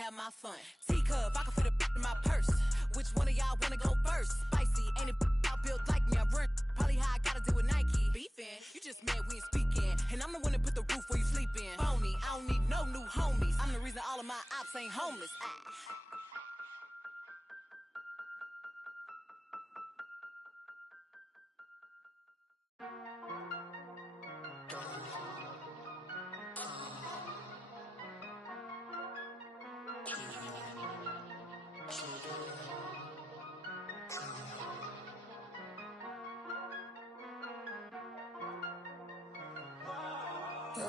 have my fun. Teacup, I can fit a in my purse. Which one of y'all wanna go first? Spicy, ain't it out built like me? I run probably how I gotta deal with Nike. Beefing, you just mad we ain't speaking. And I'm the one that put the roof where you sleeping. Phony, I don't need no new homies. I'm the reason all of my ops ain't homeless.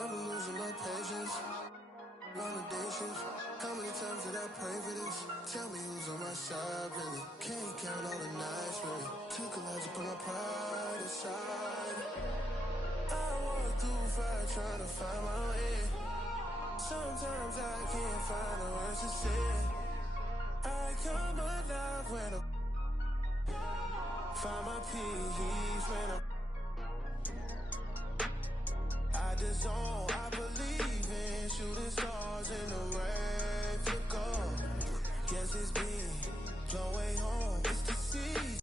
I've been losing my patience, long audacious. How many times did I pray for this? Tell me who's on my side, really. Can't count all the nights, really. Took a lot to put my pride aside. I walk through fire trying to find my way. Sometimes I can't find the words to say. I come alive when I find my peace when I zone, I believe in shooting stars in the way to go. Guess it's been long way home. It's the season.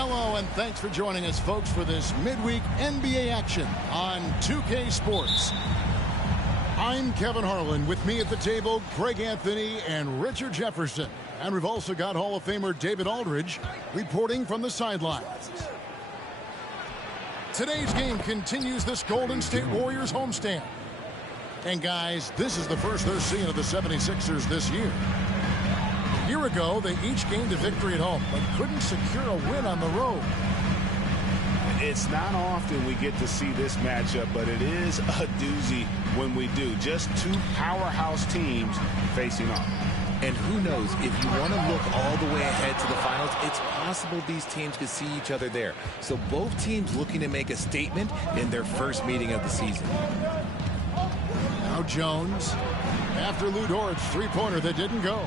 Hello, and thanks for joining us, folks, for this midweek NBA action on 2K Sports. I'm Kevin Harlan. With me at the table, Greg Anthony and Richard Jefferson. And we've also got Hall of Famer David Aldridge reporting from the sidelines. Today's game continues this Golden State Warriors homestand. And, guys, this is the first they're seeing of the 76ers this year. A year ago, they each gained a victory at home, but couldn't secure a win on the road. It's not often we get to see this matchup, but it is a doozy when we do. Just two powerhouse teams facing off. And who knows, if you want to look all the way ahead to the finals, it's possible these teams could see each other there. So both teams looking to make a statement in their first meeting of the season. Now Jones, after Lou Dort's three-pointer that didn't go.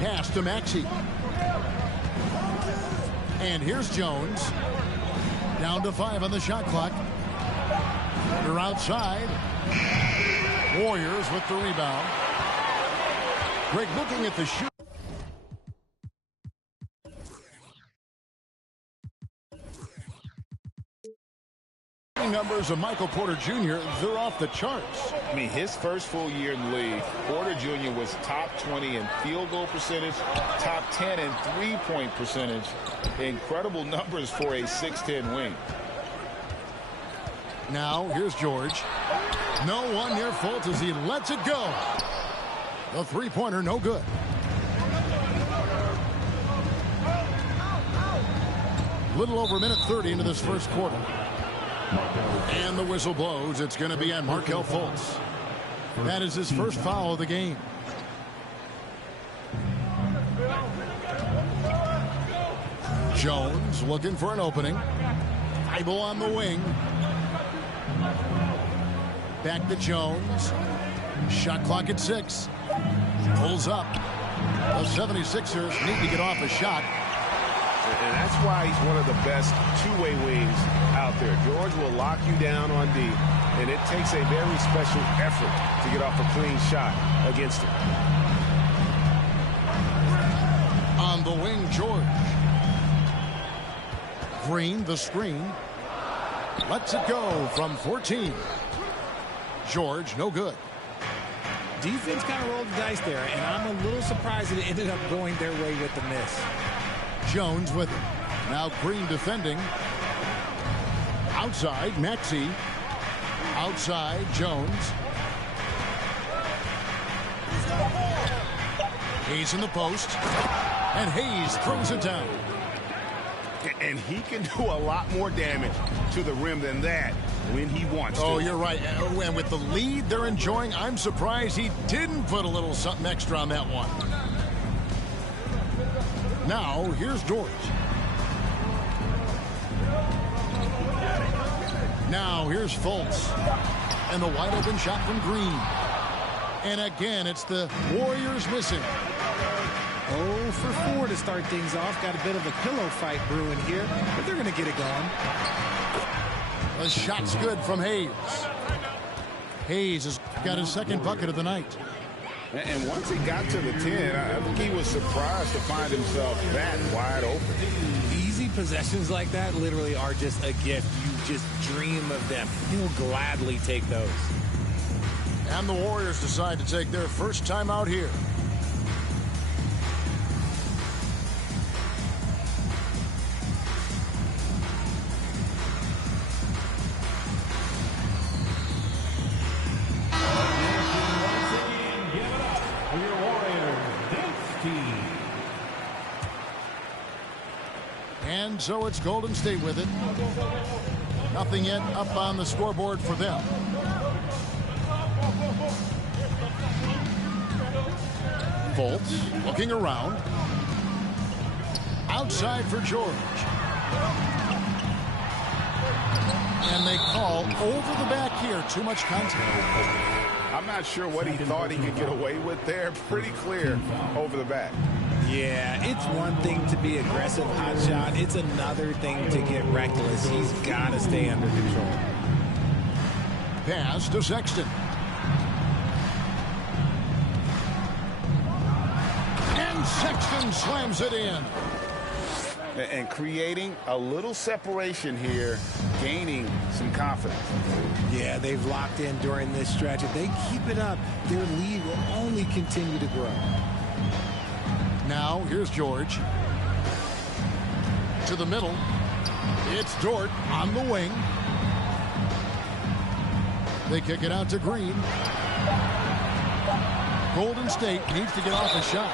Pass to Maxey. And here's Jones. Down to 5 on the shot clock. They're outside. Warriors with the rebound. Greg looking at the shoot. Numbers of Michael Porter Jr., they're off the charts. I mean, his first full year in the league, Porter Jr. was top 20 in field goal percentage, top 10 in three-point percentage. Incredible numbers for a 6'10" wing. Now, here's George. No one near fault as he lets it go. The three-pointer, no good. Little over a minute 30 into this first quarter. And the whistle blows. It's going to be on Markelle Fultz. That is his first foul of the game. Jones looking for an opening. Thibault on the wing. Back to Jones. Shot clock at 6. Pulls up. The 76ers need to get off a shot. And that's why he's one of the best two-way wings out there. George will lock you down on D, and it takes a very special effort to get off a clean shot against him. On the wing, George. Green, the screen. Lets it go from 14. George, no good. Defense kind of rolled the dice there, and I'm a little surprised that it ended up going their way with the miss. Jones with it. Now Green defending. Outside, Maxey. Outside, Jones. Hayes in the post. And Hayes throws it down. And he can do a lot more damage to the rim than that when he wants to. Oh, you're right. And with the lead they're enjoying, I'm surprised he didn't put a little something extra on that one. Now, here's Dort. Now, here's Fultz. And the wide open shot from Green. And again, it's the Warriors missing. 0 for 4 to start things off. Got a bit of a pillow fight brewing here, but they're going to get it going. The shot's good from Hayes. Hayes has got his second bucket of the night. And once he got to the 10, I think he was surprised to find himself that wide open. Easy possessions like that literally are just a gift. You just dream of them. He'll gladly take those. And the Warriors decide to take their first time out here. And so it's Golden State with it. Nothing yet up on the scoreboard for them. Fultz looking around. Outside for George. And they call over the back here. Too much contact. I'm not sure what he thought he could get away with there. Pretty clear over the back. Yeah, it's one thing to be aggressive hot shot. It's another thing to get reckless. He's got to stay under control. Pass to Sexton. And Sexton slams it in. And creating a little separation here, gaining some confidence. Yeah, they've locked in during this stretch. If they keep it up, their lead will only continue to grow. Now, here's George. To the middle. It's Dort on the wing. They kick it out to Green. Golden State needs to get off a shot.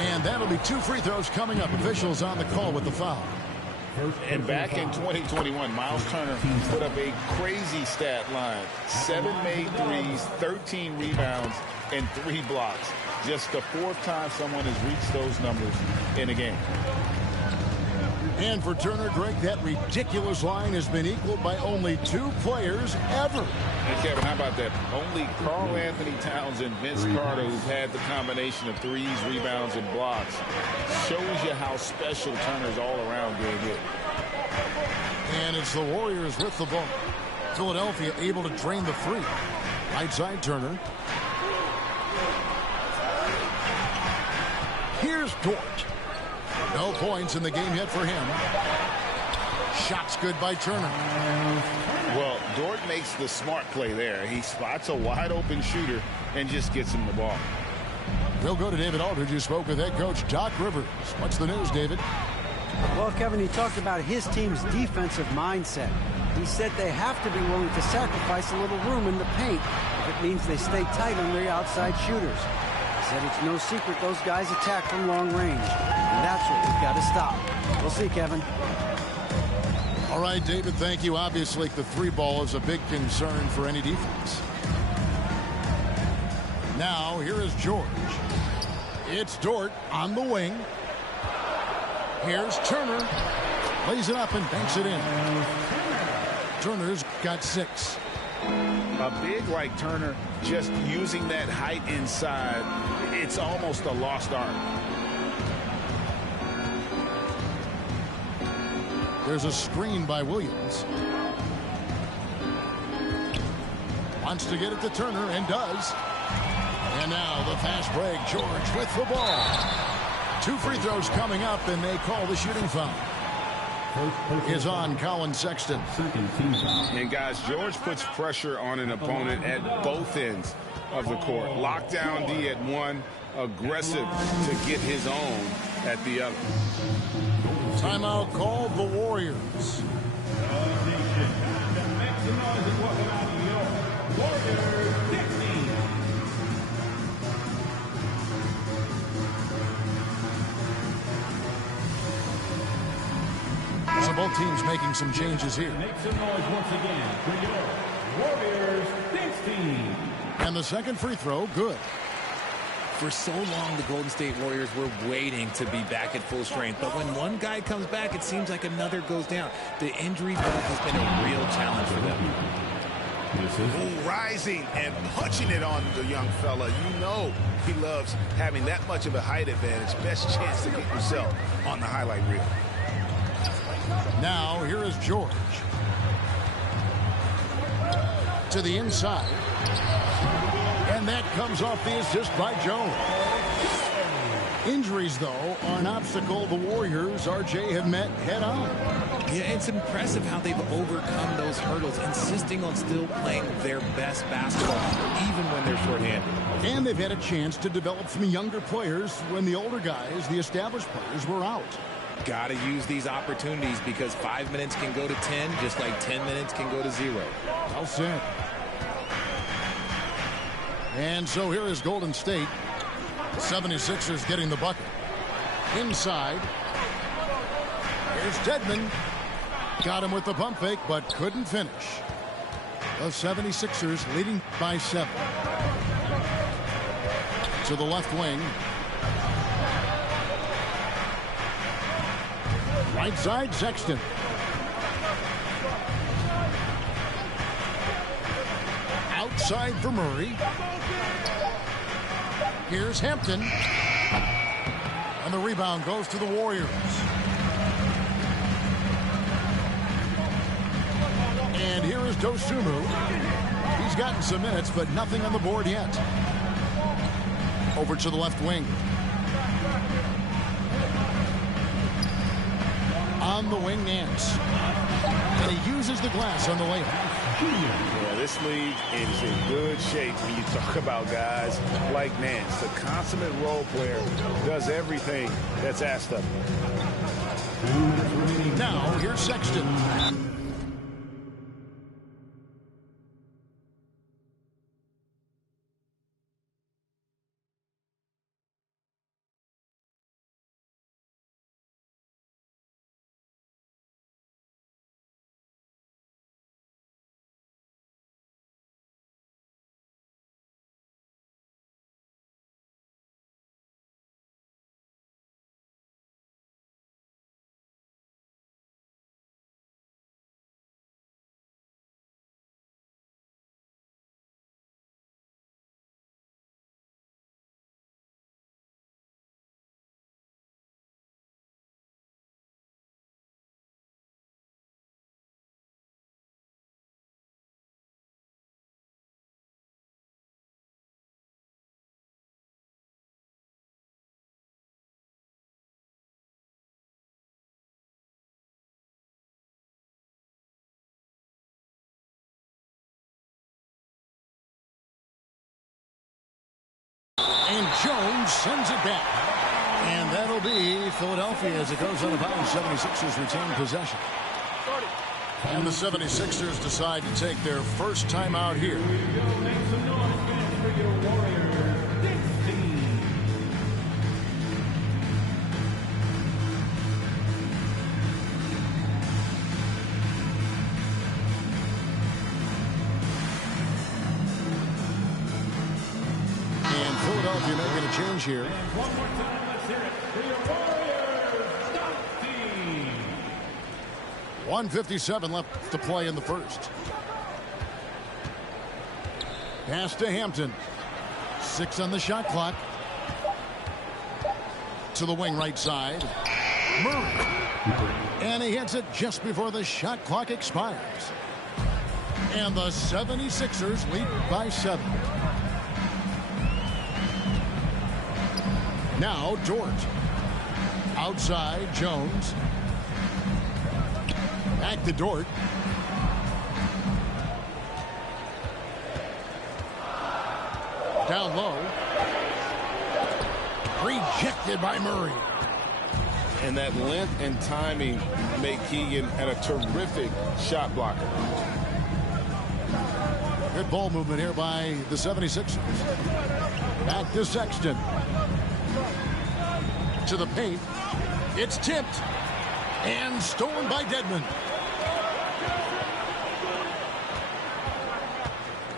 And that'll be 2 free throws coming up. Officials on the call with the foul. And back in 2021, Miles Turner put up a crazy stat line. 7 made threes, 13 rebounds, and 3 blocks. Just the 4th time someone has reached those numbers in a game. And for Turner, Greg, that ridiculous line has been equaled by only 2 players ever. And Kevin, how about that? Only Karl Anthony Towns and Vince Carter, who've had the combination of threes, rebounds, and blocks. Shows you how special Turner's all-around game is. And it's the Warriors with the ball. Philadelphia able to drain the 3. Right side, Turner. Here's Dort. No points in the game yet for him. Shot's good by Turner. Well, Dort makes the smart play there. He spots a wide open shooter and just gets him the ball. We'll go to David Aldridge, who spoke with head coach Doc Rivers. What's the news, David? Well, Kevin, he talked about his team's defensive mindset. He said they have to be willing to sacrifice a little room in the paint if it means they stay tight on their outside shooters. He said it's no secret those guys attack from long range, and that's what we've got to stop. We'll see, Kevin. All right, David, thank you. Obviously, the 3 ball is a big concern for any defense. Now, here is George. It's Dort on the wing. Here's Turner. Lays it up and banks it in. Turner's got 6. A big like Turner, just using that height inside, it's almost a lost art. There's a screen by Williams. Wants to get it to Turner and does. And now the fast break. George with the ball. 2 free throws coming up, and they call the shooting foul. is on Colin Sexton. And guys, George puts pressure on an opponent at both ends of the court. Lockdown D at one, aggressive to get his own at the other. Timeout called the Warriors. So both teams making some changes here. Make some noise once again for your Warriors team. And the second free throw, good. For so long, the Golden State Warriors were waiting to be back at full strength. But when one guy comes back, it seems like another goes down. The injury bug has been a real challenge for them. Rising and punching it on the young fella. You know he loves having that much of a height advantage. Best chance to get yourself on the highlight reel. Now, here is George. To the inside. And that comes off the assist by Jones. Injuries, though, are an obstacle the Warriors, RJ, have met head-on. Yeah, it's impressive how they've overcome those hurdles, insisting on still playing their best basketball, even when they're shorthanded. And they've had a chance to develop some younger players when the older guys, the established players, were out. Got to use these opportunities because 5 minutes can go to 10, just like 10 minutes can go to 0. Well said. And so here is Golden State. 76ers getting the bucket. Inside. Here's Tedman. Got him with the pump fake, but couldn't finish. The 76ers leading by 7. To the left wing. Right side, Sexton. Outside for Murray. Here's Hampton. And the rebound goes to the Warriors. And here is Dosunmu. He's gotten some minutes, but nothing on the board yet. Over to the left wing. On the wing, Nance. And he uses the glass on the layup. Yeah, this league is in good shape when you talk about guys like Nance. The consummate role player does everything that's asked of him. Now, here's Sexton. And Jones sends it back. And that'll be Philadelphia as it goes out of bounds. 76ers retain possession. And the 76ers decide to take their first timeout here. Philadelphia making a change here. One more time, let's hear it for your Warriors. 1:57 left to play in the first. Pass to Hampton. 6 on the shot clock. To the wing right side. Murray. And he hits it just before the shot clock expires. And the 76ers lead by 7. Now Dort. Outside, Jones. Back to Dort. Down low. Rejected by Murray. And that length and timing make Keegan a terrific shot blocker. Good ball movement here by the 76ers. Back to Sexton. To the paint. It's tipped. And stolen by Dedmon.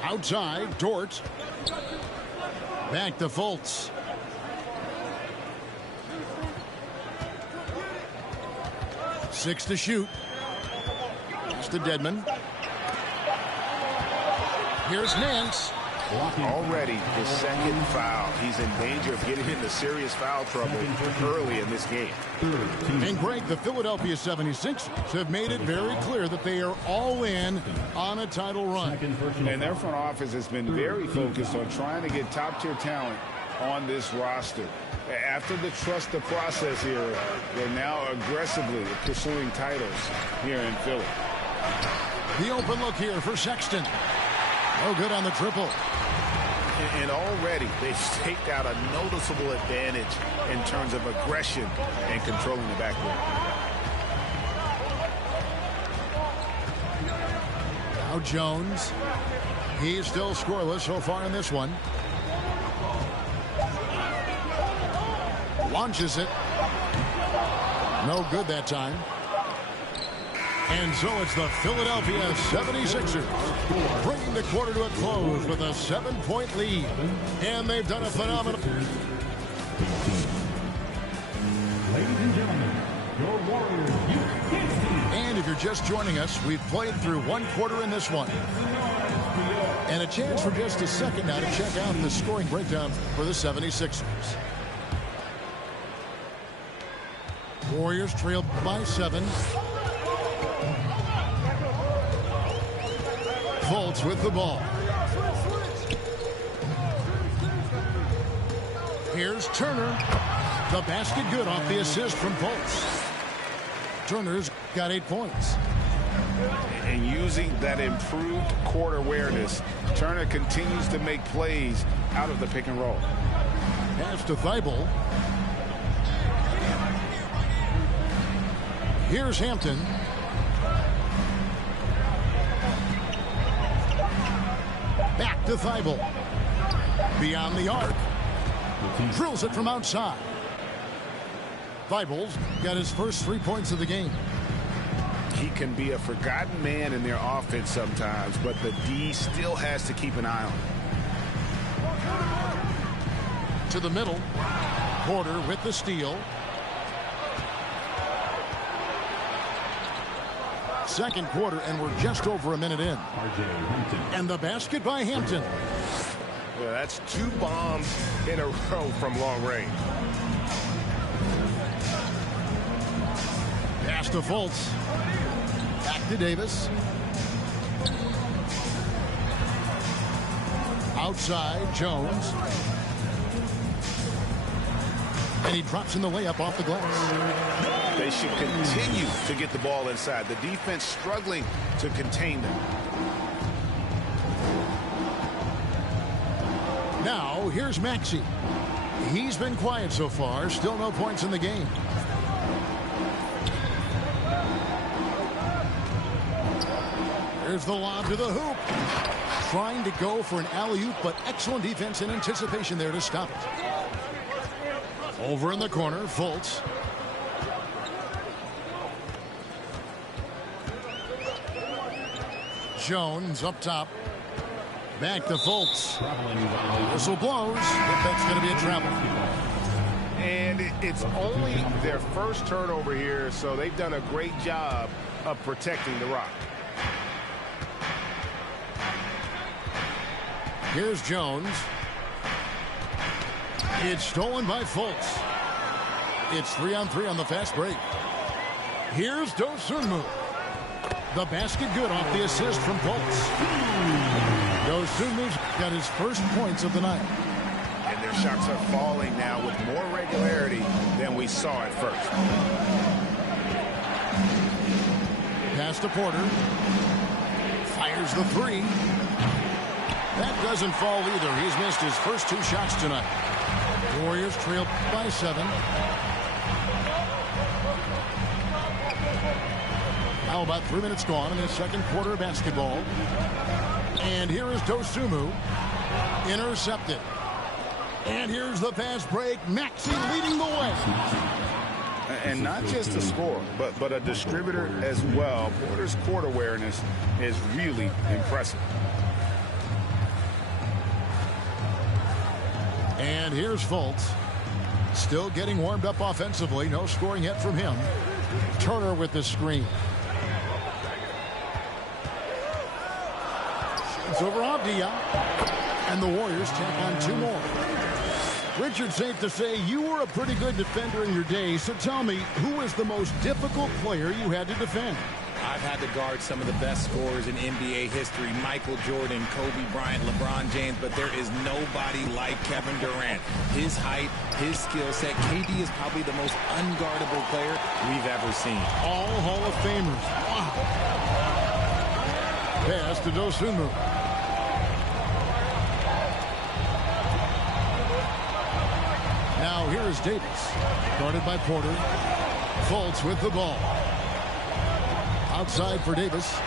Outside, Dort. Back to Fultz. Six to shoot. It's to Dedmon. Here's Nance. Already his second foul. He's in danger of getting into serious foul trouble early in this game. And Greg, the Philadelphia 76ers have made it very clear that they are all in on a title run. And their front office has been very focused on trying to get top-tier talent on this roster. After the trust the process era, they're now aggressively pursuing titles here in Philly. The open look here for Sexton. No good on the triple. And already they've staked out a noticeable advantage in terms of aggression and controlling the backcourt. Now Jones. He's still scoreless so far in this one. Launches it. No good that time. And so it's the Philadelphia 76ers bringing the quarter to a close with a 7-point lead. And they've done a phenomenal. Ladies and gentlemen, your Warriors Youth Kids team. And if you're just joining us, we've played through one quarter in this one. And a chance for just a second now to check out the scoring breakdown for the 76ers. Warriors trail by 7. Fultz with the ball. Here's Turner. The basket good off the assist from Fultz. Turner's got 8 points. And using that improved court awareness, Turner continues to make plays out of the pick and roll. Pass to Thibault. Here's Hampton. Back to Thibault. Beyond the arc. Drills it from outside. Thibault's got his first 3 points of the game. He can be a forgotten man in their offense sometimes, but the D still has to keep an eye on him. To the middle. Porter with the steal. Second quarter, and we're just over a minute in. And the basket by Hampton. Yeah, that's 2 bombs in a row from long range. Pass to Fultz. Back to Davis. Outside, Jones. And he drops in the layup off the glass. They should continue to get the ball inside. The defense struggling to contain them. Now, here's Maxey. He's been quiet so far. Still no points in the game. There's the lob to the hoop. Trying to go for an alley-oop, but excellent defense and anticipation there to stop it. Over in the corner, Fultz. Jones up top. Back to Fultz. Whistle blows, but that's going to be a travel. And it's only their first turnover here, so they've done a great job of protecting the rock. Here's Jones. It's stolen by Fultz. It's 3-on-3 on the fast break. Here's Dosunmu. The basket good off the assist from Fultz. Dosunmu's got his first points of the night. And their shots are falling now with more regularity than we saw at first. Pass to Porter. Fires the three. That doesn't fall either. He's missed his first 2 shots tonight. The Warriors trail by 7. Now about 3 minutes gone in the second quarter of basketball. And here is Dosunmu. Intercepted. And here's the fast break. Maxey leading the way. And not just a scorer, but a distributor as well. Porter's court awareness is really impressive. And here's Fultz. Still getting warmed up offensively. No scoring yet from him. Turner with the screen. Shoots over Avdia. And the Warriors tack on 2 more. Richard, safe to say you were a pretty good defender in your day. So tell me, who was the most difficult player you had to defend? I've had to guard some of the best scorers in NBA history. Michael Jordan, Kobe Bryant, LeBron James, but there is nobody like Kevin Durant. His height, his skill set. KD is probably the most unguardable player we've ever seen. All Hall of Famers. Wow. Pass to Dosunmu. Now here is Davis. Guarded by Porter. Fultz with the ball. Outside for Davis.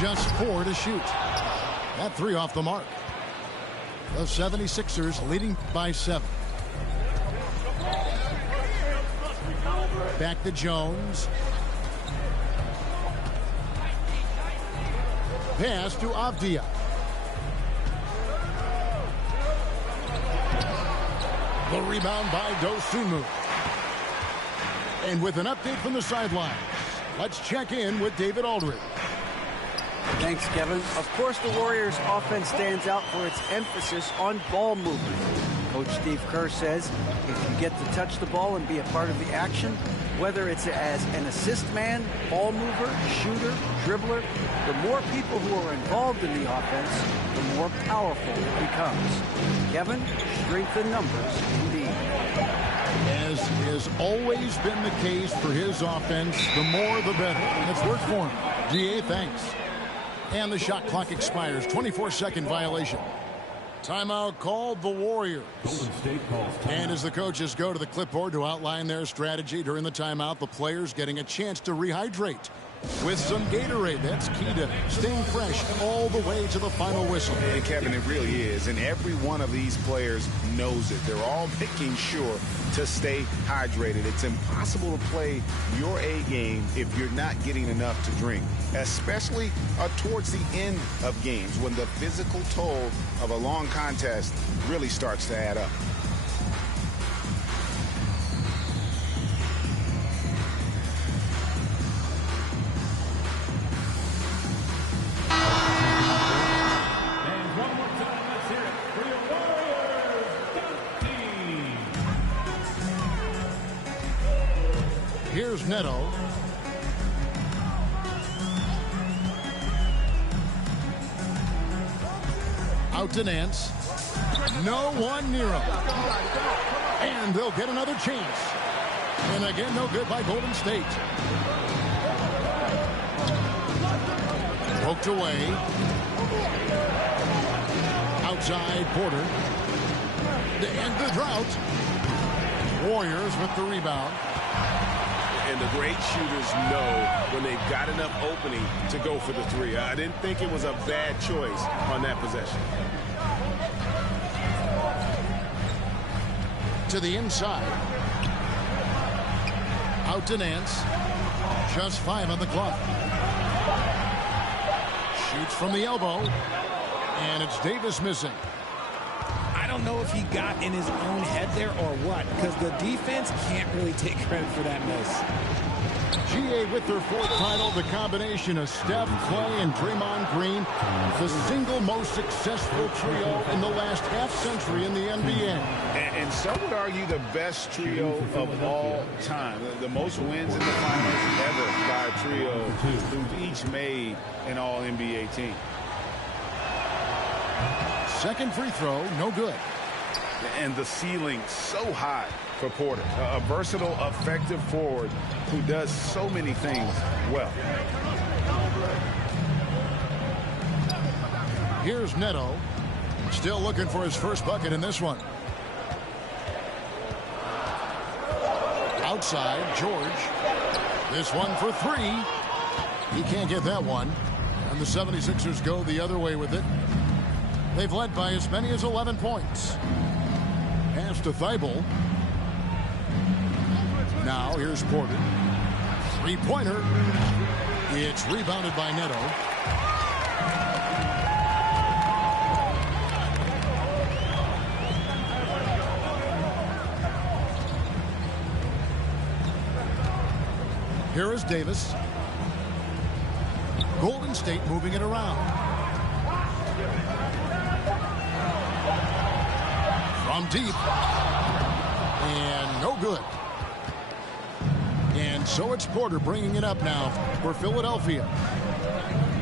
Just 4 to shoot. That 3 off the mark. The 76ers leading by 7. Back to Jones. Pass to Avdia. The rebound by Dosunmu. And with an update from the sidelines, let's check in with David Aldridge. Thanks, Kevin. Of course, the Warriors' offense stands out for its emphasis on ball movement. Coach Steve Kerr says if you get to touch the ball and be a part of the action, whether it's as an assist man, ball mover, shooter, dribbler, the more people who are involved in the offense, the more powerful it becomes. Kevin, strength in numbers indeed. As has always been the case for his offense, the more the better. And it's worked for him. GA, thanks. And the shot clock expires. 24-second violation. Timeout called the Warriors. And as the coaches go to the clipboard to outline their strategy during the timeout, the players getting a chance to rehydrate with some Gatorade. That's key to staying fresh all the way to the final whistle. And Kevin, it really is. And every one of these players knows it. They're all making sure to stay hydrated. It's impossible to play your A game if you're not getting enough to drink, especially towards the end of games when the physical toll of a long contest really starts to add up. Here's Neto. Out to Nance. No one near him. And they'll get another chance. And again, no good by Golden State. Poked away. Outside Porter. To end the drought. Warriors with the rebound. And the great shooters know when they've got enough opening to go for the 3. I didn't think it was a bad choice on that possession. To the inside. Out to Nance. Just 5 on the clock. Shoots from the elbow. And it's Davis missing. I don't know if he got in his own head there or what, because the defense can't really take credit for that miss. GA with their 4th title, the combination of Steph, Clay, and Draymond Green, the single most successful trio in the last half-century in the NBA. And some would argue the best trio of all time. The most wins in the finals ever by a trio who've each made an all-NBA team. Second free throw, no good. And the ceiling so high for Porter. A versatile, effective forward who does so many things well. Here's Neto. Still looking for his first bucket in this one. Outside, George. This one for three. He can't get that one. And the 76ers go the other way with it. They've led by as many as 11 points. Pass to Thibault. Now here's Porter. Three-pointer. It's rebounded by Neto. Here is Davis. Golden State moving it around. From deep. And no good. And so it's Porter bringing it up now for Philadelphia.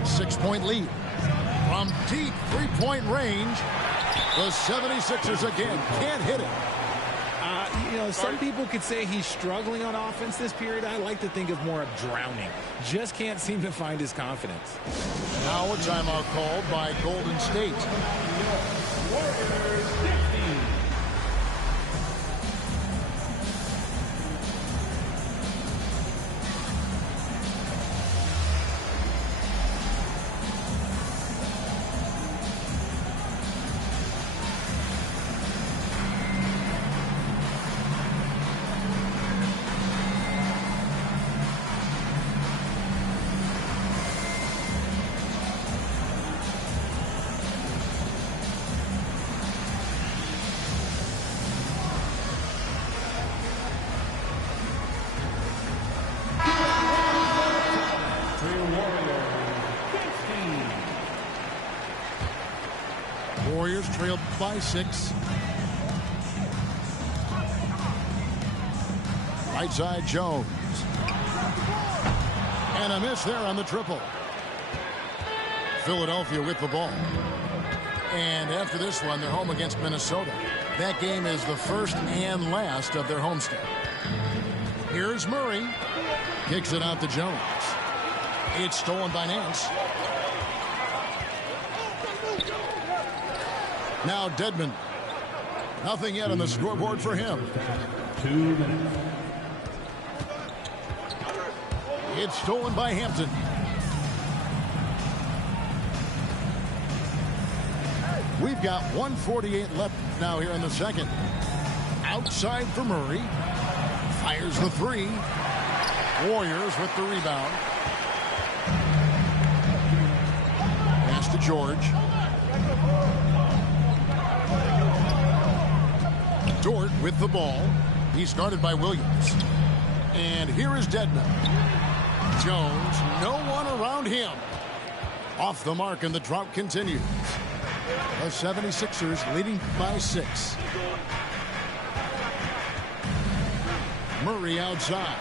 6-point lead. From deep three-point range. The 76ers again can't hit it. Some people could say he's struggling on offense this period. I like to think of more of drowning. Just can't seem to find his confidence. Now a timeout called by Golden State. Warriors trailed by 6. Right side Jones. And a miss there on the triple. Philadelphia with the ball. And after this one, they're home against Minnesota. That game is the first and last of their homestand. Here's Murray. Kicks it out to Jones. It's stolen by Nance. Now Dedmon. Nothing yet on the scoreboard for him. 2 minutes. It's stolen by Hampton. We've got 1:48 left now here in the second. Outside for Murray. Fires the three. Warriors with the rebound. Pass to George. Dort with the ball. He's guarded by Williams. And here is Dedmon. Jones, no one around him. Off the mark, and the drought continues. The 76ers leading by 6. Murray outside.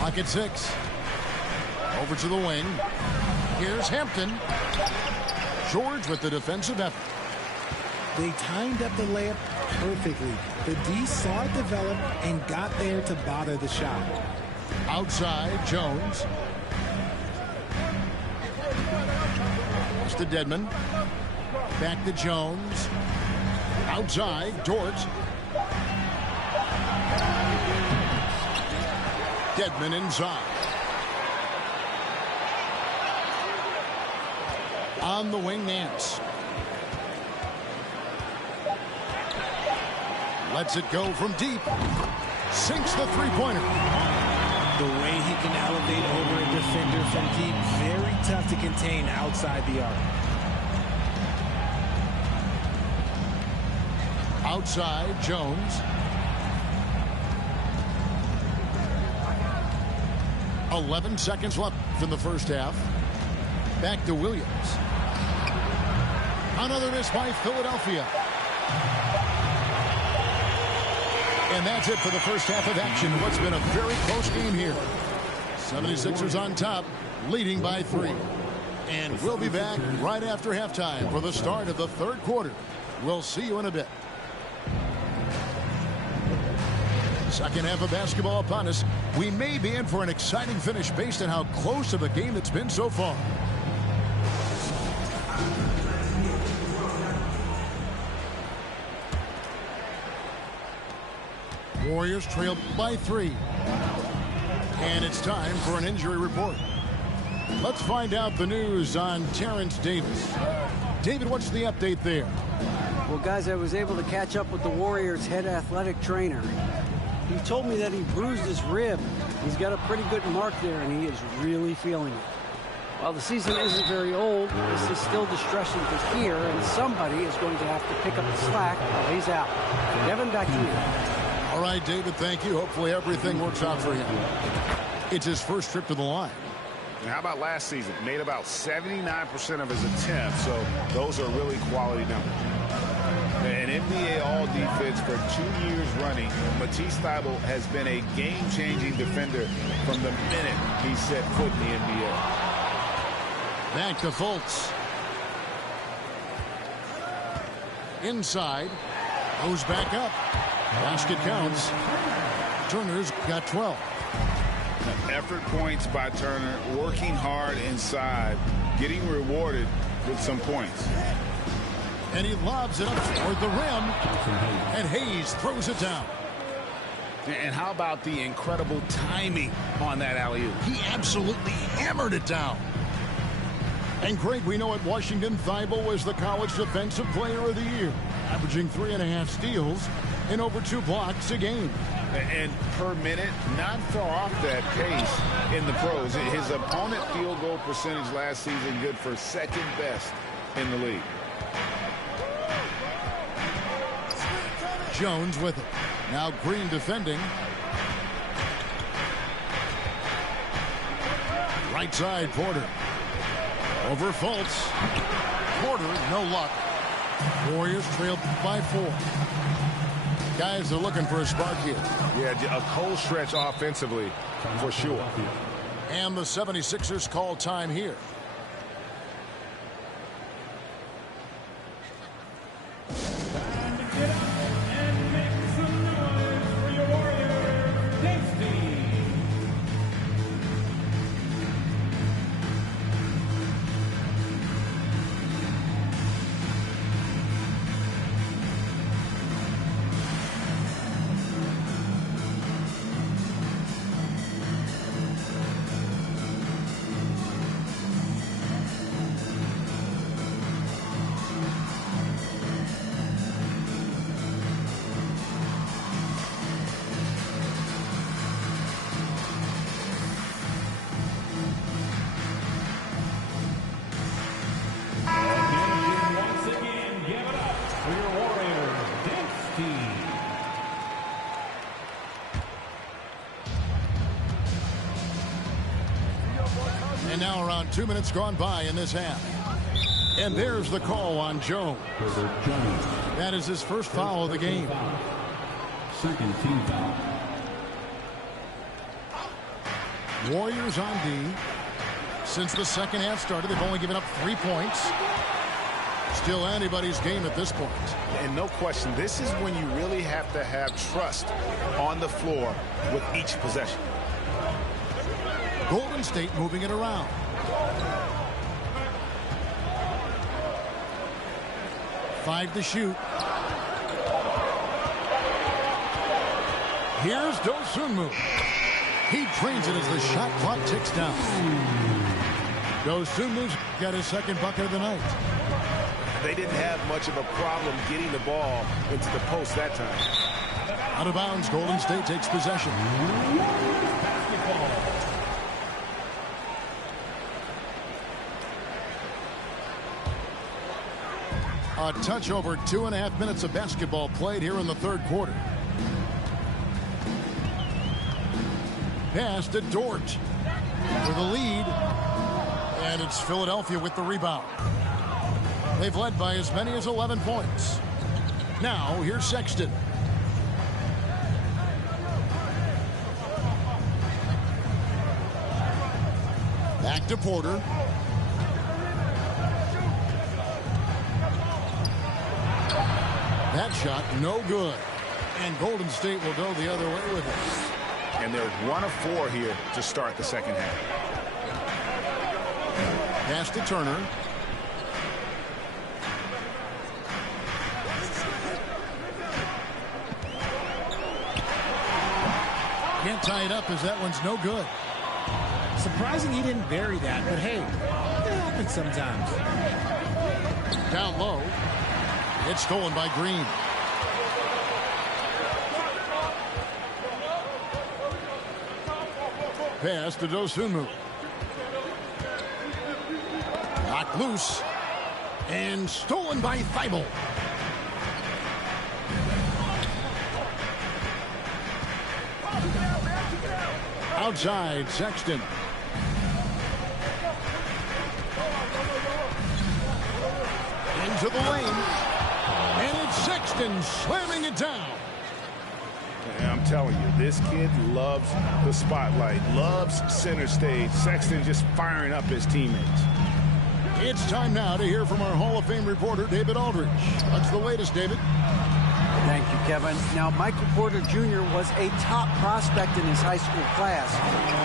Clock at 6. Over to the wing. Here's Hampton. George with the defensive effort. They timed up the layup perfectly. The D saw it develop and got there to bother the shot. Outside, Jones. It's to Dedmon. Back to Jones. Outside, Dort. Dedmon inside. On the wing, Nance. Lets it go from deep. Sinks the three-pointer. The way he can elevate over a defender from deep, very tough to contain outside the arc. Outside, Jones. .11 seconds left in the first half. Back to Williams. Another miss by Philadelphia. And that's it for the first half of action. What's been a very close game here. 76ers on top, leading by 3. And we'll be back right after halftime for the start of the third quarter. We'll see you in a bit. Second half of basketball upon us. We may be in for an exciting finish based on how close of a game it's been so far. Warriors trail by 3. And it's time for an injury report. Let's find out the news on Terrence Davis. David, what's the update there? Well, guys, I was able to catch up with the Warriors' head athletic trainer. He told me that he bruised his rib. He's got a pretty good mark there, and he is really feeling it. While the season isn't very old, this is still distressing to hear, and somebody is going to have to pick up the slack while he's out. Kevin, back to you. All right, David, thank you. Hopefully everything works out for him. It's his first trip to the line. And how about last season? Made about 79% of his attempts, so those are really quality numbers. An NBA All-Defense for 2 years running, Matisse Thybulle has been a game-changing defender from the minute he set foot in the NBA. Back to Fultz. Inside. Goes back up. Basket counts. Turner's got 12. Effort points by Turner, working hard inside, getting rewarded with some points. And he lobs it up toward the rim. And Hayes throws it down. And how about the incredible timing on that alley-oop? He absolutely hammered it down. And Greg, we know at Washington, Thybulle was the college defensive player of the year, averaging 3.5 steals and over 2 blocks a game. And per minute, not far off that pace in the pros. His opponent field goal percentage last season good for second best in the league. Jones with it. Now Green defending. Right side, Porter. Over Fultz. Porter, no luck. Warriors trail by 4. Guys are looking for a spark here. Yeah, a cold stretch offensively, for sure. And the 76ers call time here. And now around 2 minutes gone by in this half. And there's the call on Jones. That is his first foul of the game. Second team foul. Warriors on D. Since the second half started, they've only given up 3 points. Still anybody's game at this point. And no question, this is when you really have to have trust on the floor with each possession. Golden State moving it around. Five to shoot. Here's Dosunmu. He drains it as the shot clock ticks down. Dosunmu's got his second bucket of the night. They didn't have much of a problem getting the ball into the post that time. Out of bounds, Golden State takes possession. A touch over 2.5 minutes of basketball played here in the third quarter. Pass to Dort for the lead. And it's Philadelphia with the rebound. They've led by as many as 11 points. Now, here's Sexton. Back to Porter. That shot, no good. And Golden State will go the other way with it. And they're 1 of 4 here to start the second half. Pass to Turner. Can't tie it up as that one's no good. Surprising he didn't bury that, but hey, it happens sometimes. Down low. It's stolen by Green. Pass to Dosunmu. Knocked loose. And stolen by Thibault. Outside, Sexton. Into the lane. And it's Sexton slamming it down. And I'm telling you, this kid loves the spotlight, loves center stage. Sexton just firing up his teammates. It's time now to hear from our Hall of Fame reporter, David Aldridge. What's the latest, David? Thank you, Kevin. Now, Michael Porter Jr. was a top prospect in his high school class,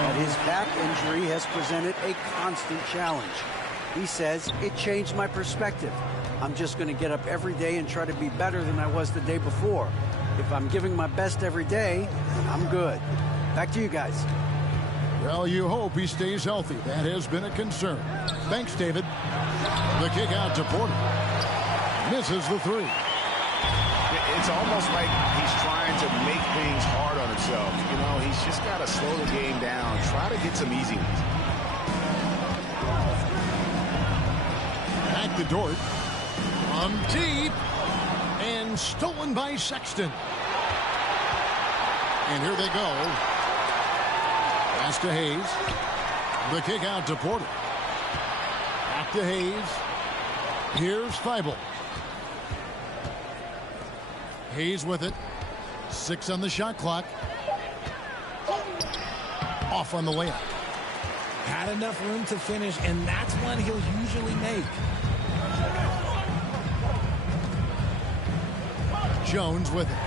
but his back injury has presented a constant challenge. He says, it changed my perspective. I'm just going to get up every day and try to be better than I was the day before. If I'm giving my best every day, I'm good. Back to you guys. Well, you hope he stays healthy. That has been a concern. Thanks, David. The kick out to Porter. Misses the three. It's almost like he's trying to make things hard on himself. You know, he's just got to slow the game down. Try to get some easy ones. Back to Dort. From deep. And stolen by Sexton. And here they go. Pass to Hayes. The kick out to Porter. Back to Hayes. Here's Thibault. Hayes with it. 6 on the shot clock. Off on the layup. Had enough room to finish, and that's one he'll usually make. Jones with it.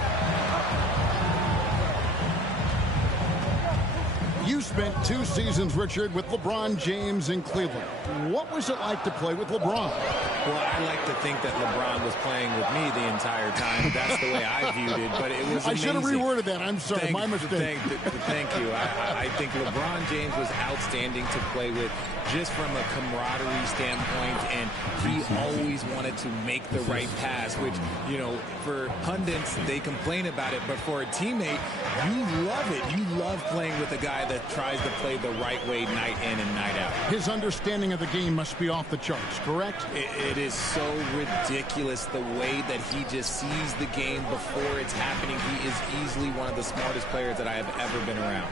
You spent 2 seasons, Richard, with LeBron James in Cleveland. What was it like to play with LeBron? Well, I like to think that LeBron was playing with me the entire time. That's the way I viewed it, but it was amazing. I should have reworded that. I'm sorry, my mistake. Thank you. I think LeBron James was outstanding to play with just from a camaraderie standpoint, and he always wanted to make the right pass, which, you know, for pundits, they complain about it, but for a teammate, you love it. You love playing with a guy that tries to play the right way night in and night out. His understanding of the game must be off the charts, correct? It is so ridiculous the way that he just sees the game before it's happening. He is easily one of the smartest players that I have ever been around.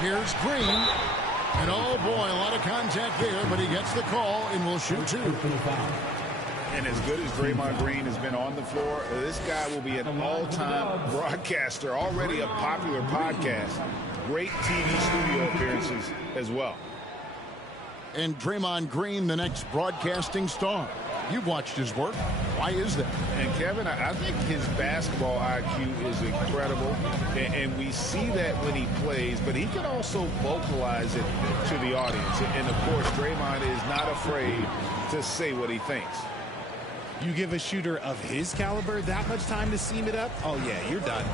Here's Green. And oh boy, a lot of contact there, but he gets the call and will shoot 2. And as good as Draymond Green has been on the floor, this guy will be an all-time broadcaster, already a popular podcast. Great TV studio appearances as well. And Draymond Green, the next broadcasting star. You've watched his work. Why is that? And Kevin, I think his basketball IQ is incredible, and we see that when he plays, but he can also vocalize it to the audience. And of course, Draymond is not afraid to say what he thinks. You give a shooter of his caliber that much time to seam it up? Oh yeah, you're done.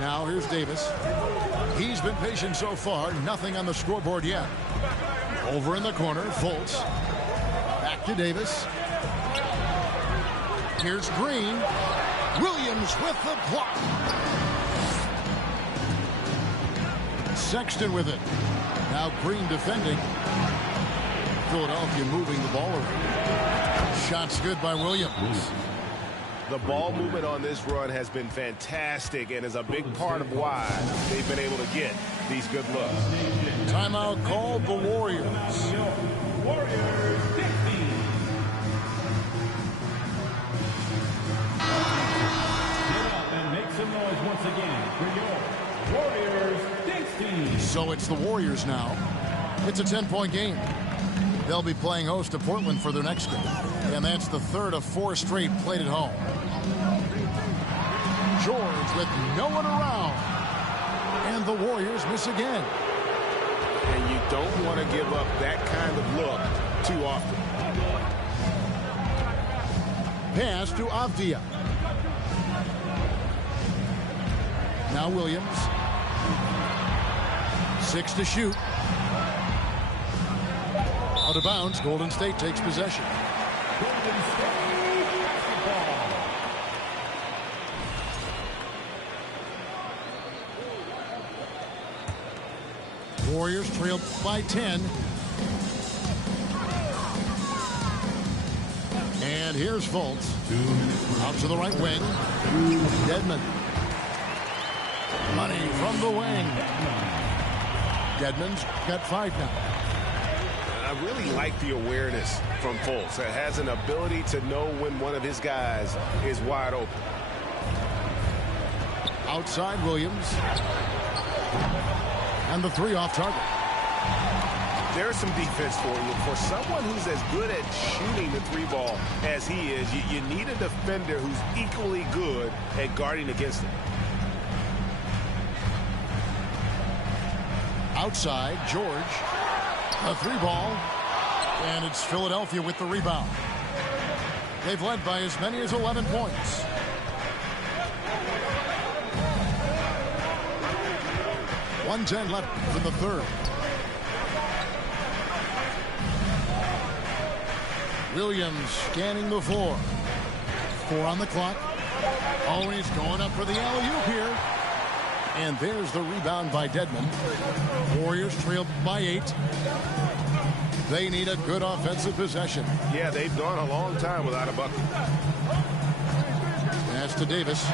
Now here's Davis. He's been patient so far. Nothing on the scoreboard yet. Over in the corner, Fultz. Back to Davis. Here's Green. Williams with the block. Sexton with it. Now Green defending. Philadelphia moving the ball around. Shots good by Williams. The ball movement on this run has been fantastic and is a big part of why they've been able to get these good looks. Timeout called the Warriors. Warriors 16. Get up and make some noise once again for your Warriors 16. So it's the Warriors now. It's a 10-point game. They'll be playing host to Portland for their next game. And that's the third of 4 straight played at home. George with no one around. And the Warriors miss again. And you don't want to give up that kind of look too often. Pass to Avdia. Now Williams. 6 to shoot. Out of bounds. Golden State takes possession. Warriors trail by 10. And here's Fultz. Out to the right wing. Dedmon. Money from the wing. Dedmon's got 5 now. I really like the awareness from Fultz. It has an ability to know when one of his guys is wide open. Outside Williams. And the 3 off target. There's some defense for you. For someone who's as good at shooting the 3 ball as he is, you need a defender who's equally good at guarding against it. Outside, George. A 3 ball. And it's Philadelphia with the rebound. They've led by as many as 11 points. .110 left in the third. Williams scanning the floor. 4 on the clock. Oh, he's going up for the alley-oop here. And there's the rebound by Dedmon. Warriors trail by 8. They need a good offensive possession. Yeah, they've gone a long time without a bucket. Pass to Davis.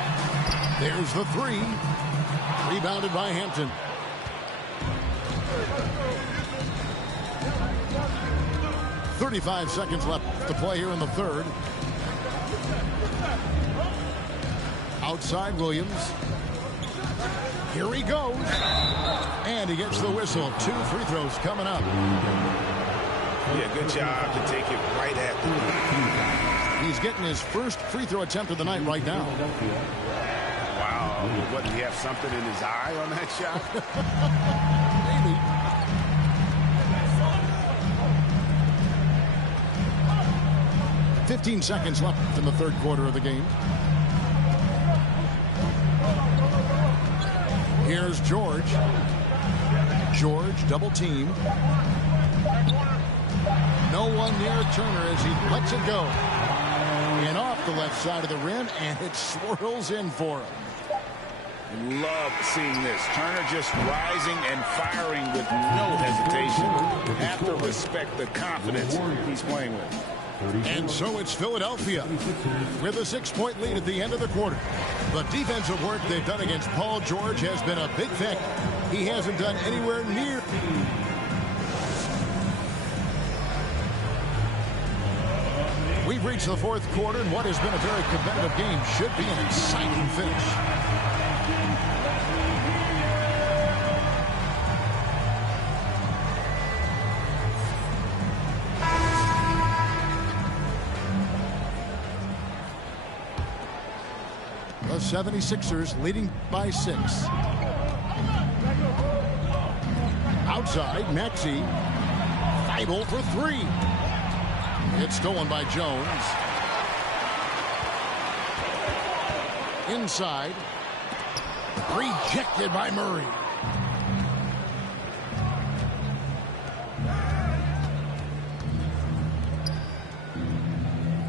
There's the 3. Rebounded by Hampton. .35 seconds left to play here in the third. Outside Williams. Here he goes. And he gets the whistle. 2 free throws coming up. Yeah, good job to take it right at the. He's getting his first free throw attempt of the night right now. Wow. What, did he have something in his eye on that shot? Maybe. .15 seconds left in the third quarter of the game. Here's George. George double team. No one near Turner as he lets it go. And off the left side of the rim, and it swirls in for him. Love seeing this. Turner just rising and firing with no hesitation. Have to respect the confidence he's playing with. And so it's Philadelphia with a 6-point lead at the end of the quarter. The defensive work they've done against Paul George has been a big factor. He hasn't done anywhere near. We've reached the fourth quarter, and what has been a very competitive game should be an exciting finish. The 76ers leading by 6. Outside, Maxey. Feibel for 3. It's stolen by Jones. Inside. Rejected by Murray.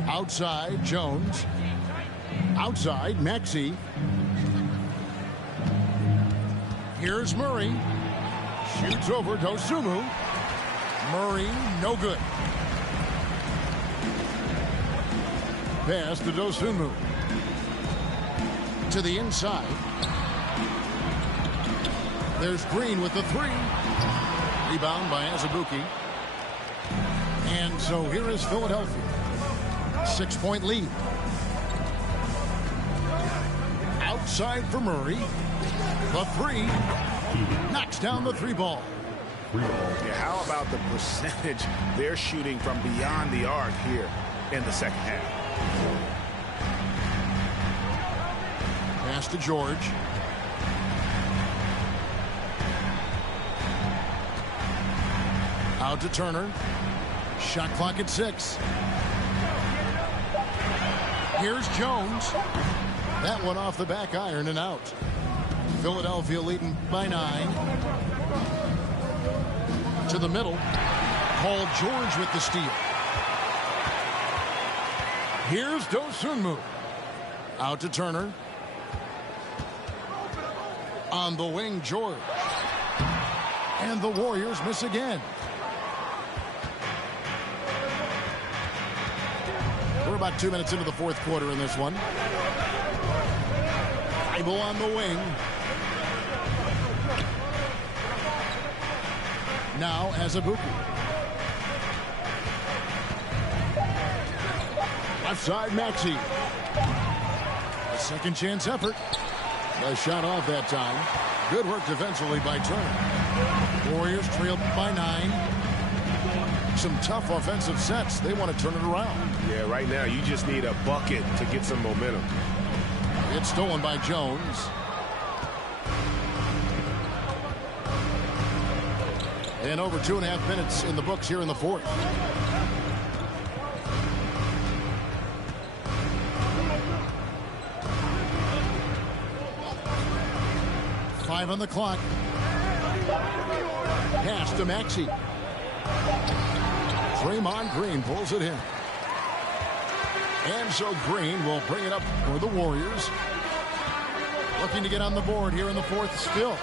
Outside, Jones. Outside, Maxey. Here's Murray. Shoots over Dosunmu. Murray, no good. Pass to Dosunmu. To the inside. There's Green with the 3. Rebound by Azubuike. And so here is Philadelphia. 6-point lead. Outside for Murray. The 3. Knocks down the 3 ball. Yeah, how about the percentage they're shooting from beyond the arc here? in the second half. Pass to George. Out to Turner. Shot clock at 6. Here's Jones. That one off the back iron and out. Philadelphia leading by 9. To the middle. Paul George with the steal. Here's Dosunmu. Out to Turner. On the wing, George. And the Warriors miss again. We're about 2 minutes into the fourth quarter in this one. Bible on the wing. Now Azubuike. Left side, Maxey. A second chance effort. A shot off that time. Good work defensively by Turner. Warriors trail by 9. Some tough offensive sets. They want to turn it around. Yeah, right now you just need a bucket to get some momentum. It's stolen by Jones. And over 2.5 minutes in the books here in the fourth. Five on the clock. Pass to Maxey. Draymond Green pulls it in. And so Green will bring it up for the Warriors. Looking to get on the board here in the fourth still.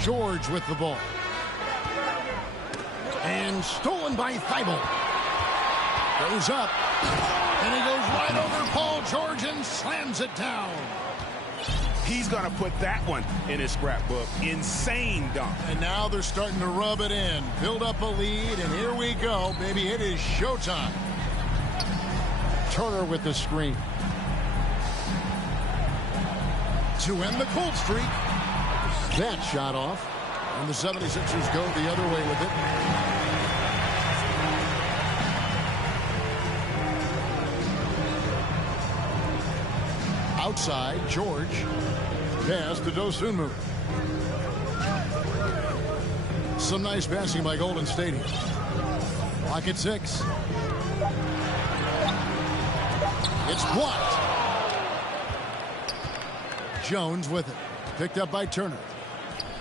George with the ball. And stolen by Thibault. Goes up. And he goes right over Paul George and slams it down. He's going to put that one in his scrapbook. Insane dunk. And now they're starting to rub it in. Build up a lead, and here we go, baby. It is showtime. Turner with the screen. To end the cold streak. That shot off. And the 76ers go the other way with it. Outside, George. Pass to Dosunmu. Some nice passing by Golden State here. Clock at 6. It's blocked. Jones with it. Picked up by Turner.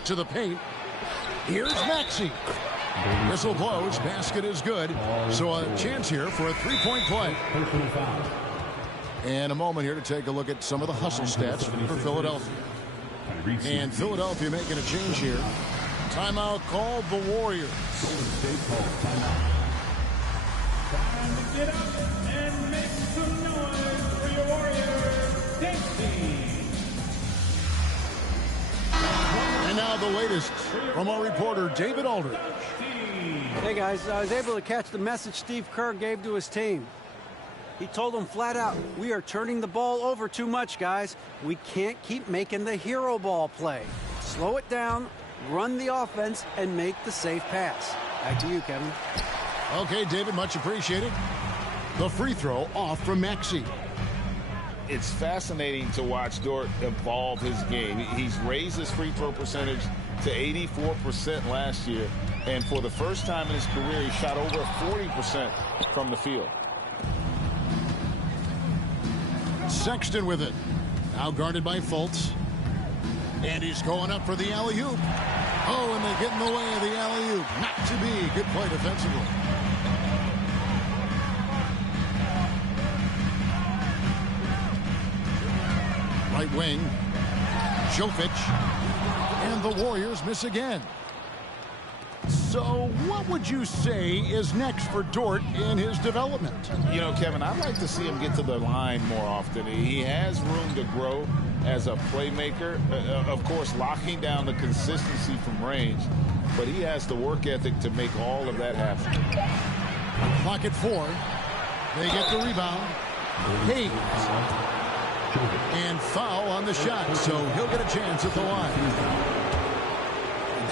To the paint. Here's Maxey. Whistle blows. Basket is good. So a chance here for a three-point play. And a moment here to take a look at some of the hustle stats for Philadelphia. And Philadelphia making a change here. Timeout called the Warriors. Time to get up and make some noise for your Warriors. Dixie. And now the latest from our reporter, David Aldridge. Hey, guys, I was able to catch the message Steve Kerr gave to his team. He told them flat out, we are turning the ball over too much, guys. We can't keep making the hero ball play. Slow it down, run the offense, and make the safe pass. Back to you, Kevin. Okay, David, much appreciated. The free throw off from Maxey. It's fascinating to watch Dort evolve his game. He's raised his free throw percentage to 84% last year. And for the first time in his career, he shot over 40% from the field. Sexton with it. Now guarded by Fultz. And he's going up for the alley-oop. Oh, and they get in the way of the alley-oop. Not to be. Good play defensively. Right wing. Jokic. And the Warriors miss again. So what would you say is next for Dort in his development? You know, Kevin, I'd like to see him get to the line more often. He has room to grow as a playmaker. Of course, locking down the consistency from range. But he has the work ethic to make all of that happen. Clock at 4. They get the rebound. Hayes. And foul on the shot, so he'll get a chance at the line.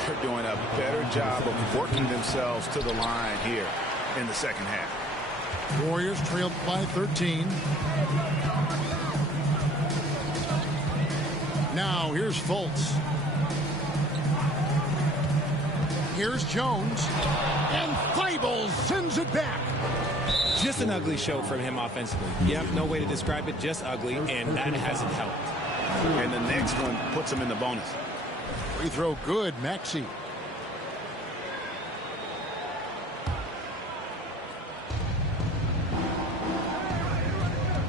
They're doing a better job of working themselves to the line here in the second half. Warriors trailed by 13. Now here's Fultz. Here's Jones. And Thibault sends it back. Just an ugly show from him offensively. Yep, no way to describe it, just ugly, and that hasn't helped. And the next one puts him in the bonus. Free throw good, Maxey.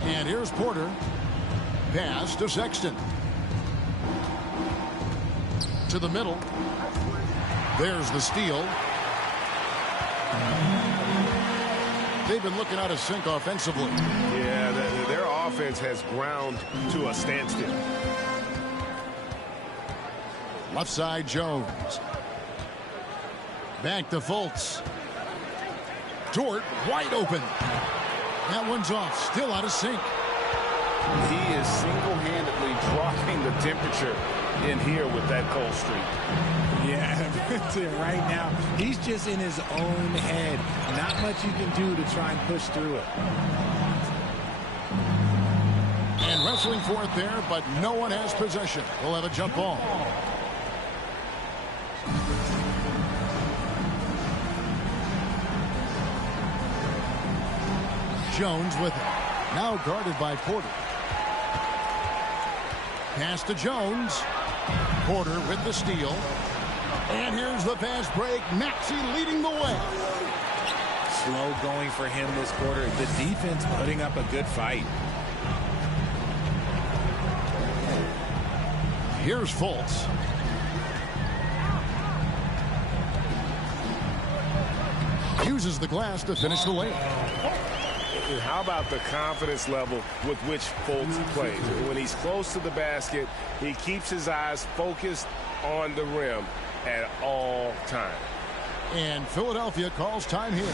And here's Porter. Pass to Sexton. To the middle. There's the steal. They've been looking out of sync offensively. Yeah, their offense has ground to a standstill. Left side, Jones. Back to Fultz. Dort wide open. That one's off. Still out of sync. He is single-handedly dropping the temperature in here with that cold streak. Yeah, right now, he's just in his own head. Not much you can do to try and push through it. And wrestling for it there, but no one has possession. We'll have a jump ball. Jones with it. Now guarded by Porter. Pass to Jones. Porter with the steal. And here's the fast break. Maxey leading the way. Slow going for him this quarter. The defense putting up a good fight. Here's Fultz. Uses the glass to finish the layup. How about the confidence level with which Fultz plays? When he's close to the basket, he keeps his eyes focused on the rim at all times. And Philadelphia calls time here.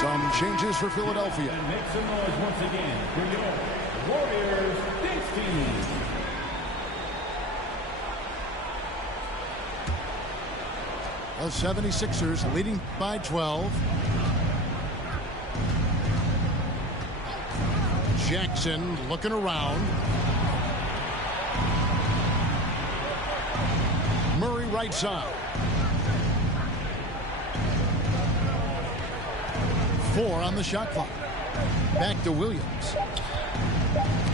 Some changes for Philadelphia. And make some noise once again for your Warriors dance team. The 76ers leading by 12. Jackson looking around. Murray right side. 4 on the shot clock. Back to Williams.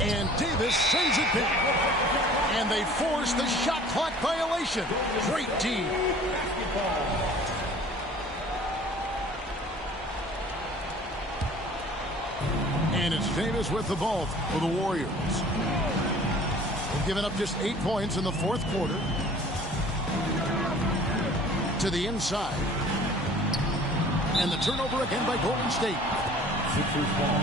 And Davis sends it back. And they force the shot clock violation. Great team. And it's Davis with the ball for the Warriors. They've given up just 8 points in the fourth quarter. To the inside. And the turnover again by Golden State. Sixers ball.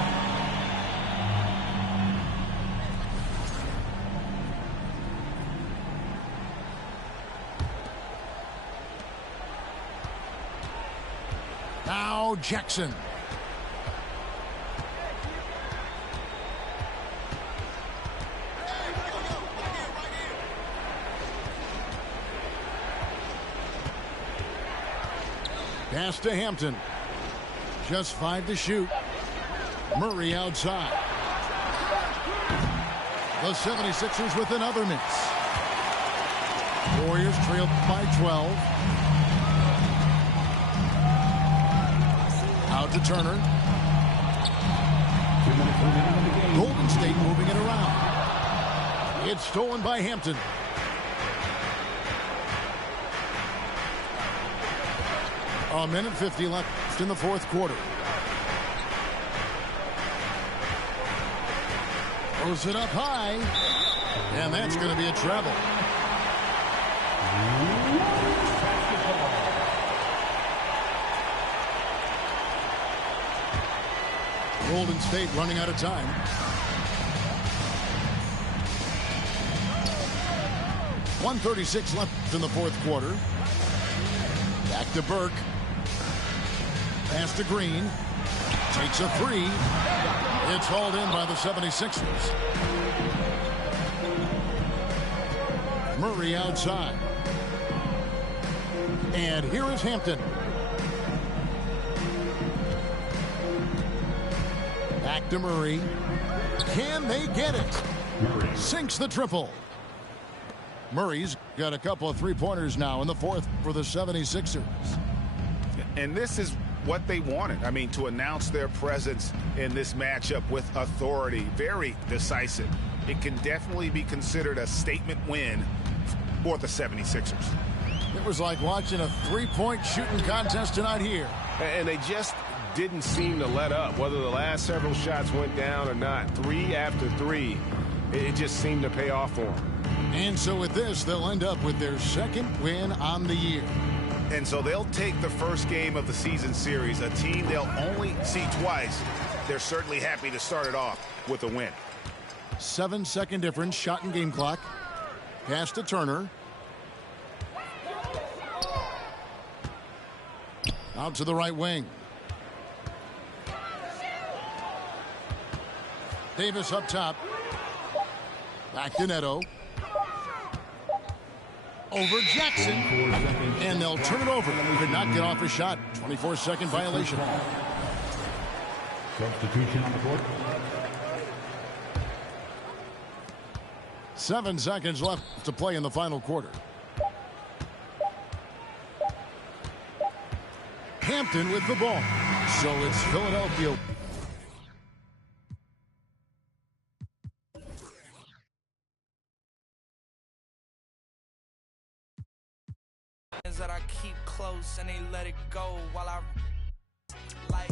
Now Jackson. Pass to Hampton. Just 5 to shoot. Murray outside. The 76ers with another miss. Warriors trail by 12. Out to Turner. Golden State moving it around. It's stolen by Hampton. A minute 50 left in the fourth quarter. Throws it up high. And that's going to be a travel. Golden State running out of time. .136 left in the fourth quarter. Back to Burke. Pass to Green. Takes a three. It's hauled in by the 76ers. Murray outside. And here is Hampton. Back to Murray. Can they get it? Murray sinks the triple. Murray's got a couple of three-pointers now in the fourth for the 76ers. And this is what they wanted. I mean, to announce their presence in this matchup with authority. Very decisive. It can definitely be considered a statement win for the 76ers. It was like watching a three-point shooting contest tonight here. And they just didn't seem to let up. Whether the last several shots went down or not, three after three, it just seemed to pay off for them. And so with this, they'll end up with their second win on the year. And so they'll take the first game of the season series, a team they'll only see twice. They're certainly happy to start it off with a win. 7-second difference, shot and game clock. Pass to Turner. Out to the right wing. Davis up top. Back to Neto. Over Jackson. And they'll turn it over. Could not get off a shot. 24-second violation. Substitution on the court. 7 seconds left to play in the final quarter. Hampton with the ball. So it's Philadelphia. That I keep close and they let it go while I like